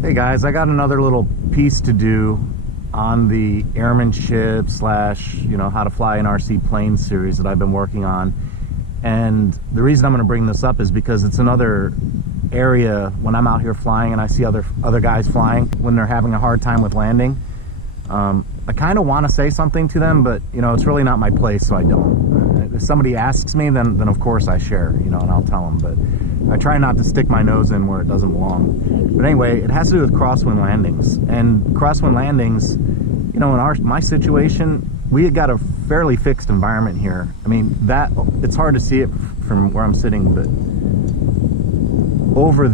Hey guys, I got another little piece to do on the airmanship slash, how to fly an RC plane series that I've been working on. And the reason I'm going to bring this up is because it's another area when I'm out here flying and I see other guys flying when they're having a hard time with landing. I kind of want to say something to them, but it's really not my place, so I don't. If somebody asks me, then of course I share, and I'll tell them. But I try not to stick my nose in where it doesn't belong. But anyway, it has to do with crosswind landings. And crosswind landings, in my situation, we got a fairly fixed environment here. I mean, it's hard to see it from where I'm sitting, but over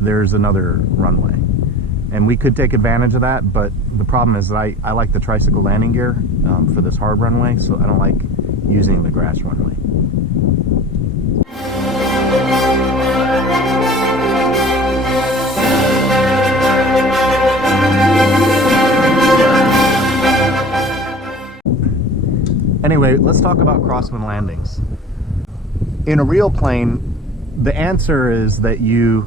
there's another runway. And we could take advantage of that, but the problem is that I like the tricycle landing gear for this hard runway, so I don't like using the grass runway. Anyway, let's talk about crosswind landings. In a real plane, the answer is that you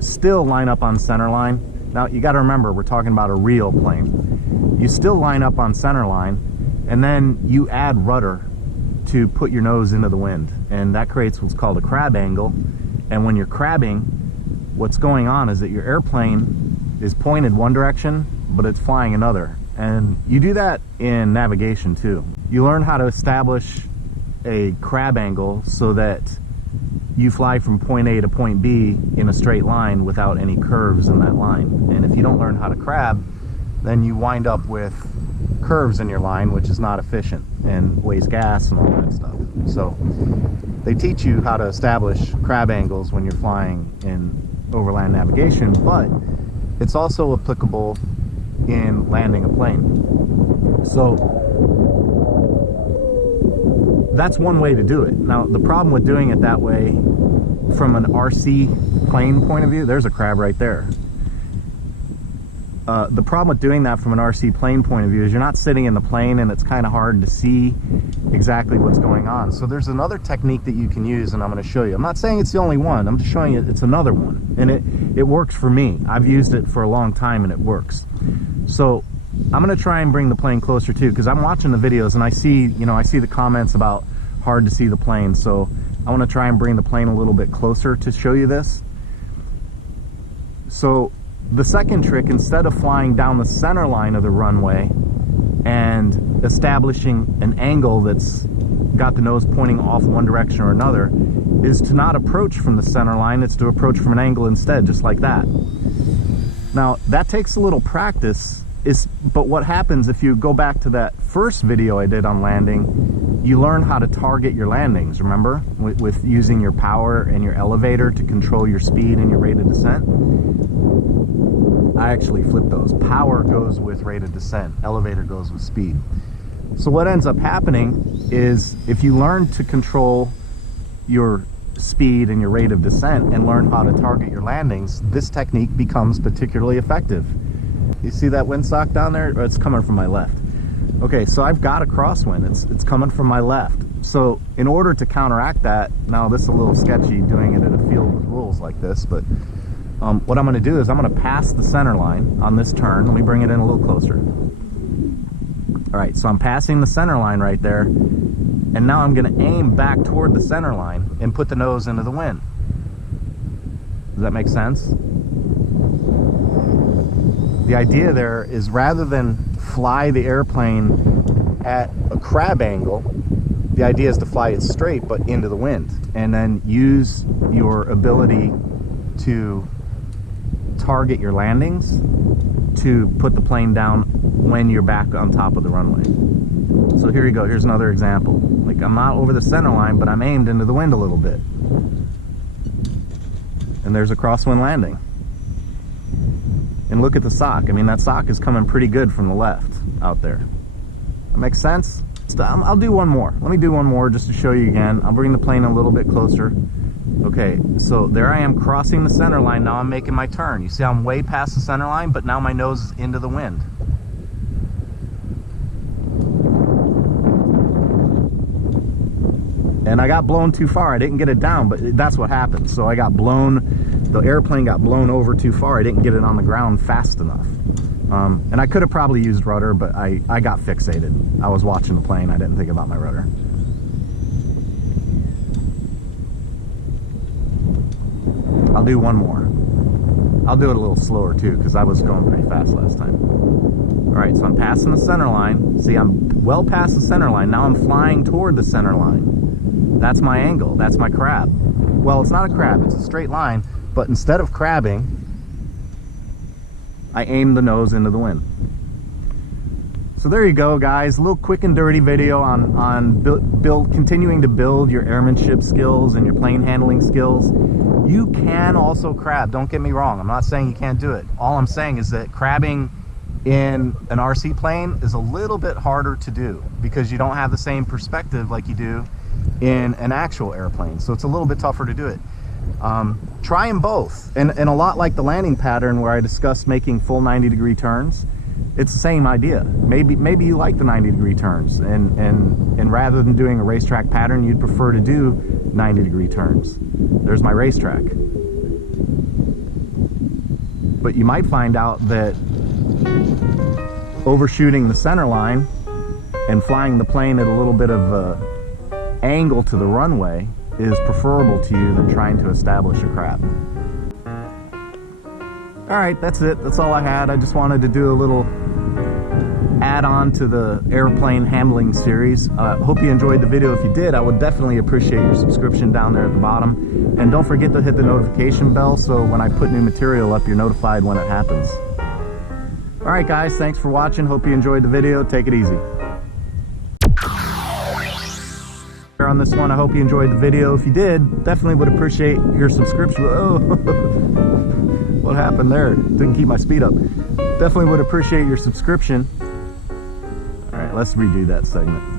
still line up on center line. Now, you got to remember, we're talking about a real plane. You still line up on center line, and then you add rudder to put your nose into the wind. And that creates what's called a crab angle. And when you're crabbing, what's going on is that your airplane is pointed one direction, but it's flying another. And you do that in navigation too. You learn how to establish a crab angle so that you fly from point A to point B in a straight line without any curves in that line. And if you don't learn how to crab, then you wind up with curves in your line, which is not efficient and wastes gas and all that stuff. So they teach you how to establish crab angles when you're flying in overland navigation, but it's also applicable in landing a plane. So that's one way to do it. Now, the problem with doing it that way from an RC plane point of view, there's a crab right there. The problem with doing that from an RC plane point of view is you're not sitting in the plane and it's kind of hard to see exactly what's going on. So there's another technique that you can use, and I'm going to show you. I'm not saying it's the only one. I'm just showing you it's another one. And it works for me. I've used it for a long time and it works. So I'm going to try and bring the plane closer too, because I'm watching the videos and I see the comments about hard to see the plane. So I want to try and bring the plane a little bit closer to show you this. So the second trick, instead of flying down the center line of the runway and establishing an angle that's got the nose pointing off one direction or another, is to not approach from the center line. It's to approach from an angle instead, just like that. Now, that takes a little practice, but what happens if you go back to that first video I did on landing, you learn how to target your landings, remember? With using your power and your elevator to control your speed and your rate of descent. I actually flipped those. Power goes with rate of descent, elevator goes with speed. So what ends up happening is if you learn to control your speed and your rate of descent and learn how to target your landings, this technique becomes particularly effective. You see that windsock down there? Or it's coming from my left. Okay, so I've got a crosswind. It's coming from my left. So in order to counteract that, now this is a little sketchy doing it in a field with rules like this, but what I'm going to do is I'm going to pass the center line on this turn. Let me bring it in a little closer. All right, so I'm passing the center line right there, and now I'm going to aim back toward the center line and put the nose into the wind. Does that make sense? The idea there is rather than fly the airplane at a crab angle, the idea is to fly it straight but into the wind, and then use your ability to target your landings to put the plane down when you're back on top of the runway. So here you go, here's another example. Like, I'm not over the center line, but I'm aimed into the wind a little bit. And there's a crosswind landing. And look at the sock. I mean, that sock is coming pretty good from the left out there. That makes sense? I'll do one more. Let me do one more just to show you again. I'll bring the plane a little bit closer. Okay, so there I am crossing the center line. Now I'm making my turn. You see I'm way past the center line, but now my nose is into the wind. and I got blown too far. I didn't get it down, but that's what happened. So I got blown, the airplane got blown over too far. I didn't get it on the ground fast enough. And I could have probably used rudder, but I got fixated. I was watching the plane. I didn't think about my rudder. I'll do one more. I'll do it a little slower too, because I was going pretty fast last time. All right, so I'm passing the center line. See, I'm well past the center line. Now I'm flying toward the center line. That's my angle. That's my crab. Well, it's not a crab. It's a straight line. But instead of crabbing, I aim the nose into the wind. So there you go, guys. A little quick and dirty video on continuing to build your airmanship skills and your plane handling skills. You can also crab. Don't get me wrong. I'm not saying you can't do it. All I'm saying is that crabbing in an RC plane is a little bit harder to do because you don't have the same perspective like you do in an actual airplane. So it's a little bit tougher to do it. Try them both. And a lot like the landing pattern where I discussed making full 90-degree turns, it's the same idea. Maybe you like the 90-degree turns, and rather than doing a racetrack pattern, you'd prefer to do 90-degree turns. There's my racetrack. But you might find out that overshooting the center line and flying the plane at a little bit of a angle to the runway is preferable to you than trying to establish a crab. All right, that's it. That's all I had. I just wanted to do a little add-on to the airplane handling series. Hope you enjoyed the video. If you did, I would definitely appreciate your subscription down there at the bottom. And don't forget to hit the notification bell so when I put new material up, you're notified when it happens. All right, guys, thanks for watching. Hope you enjoyed the video. Take it easy. On this one, I hope you enjoyed the video. If you did, definitely would appreciate your subscription. Oh, what happened there? Didn't keep my speed up. Definitely would appreciate your subscription. All right, let's redo that segment.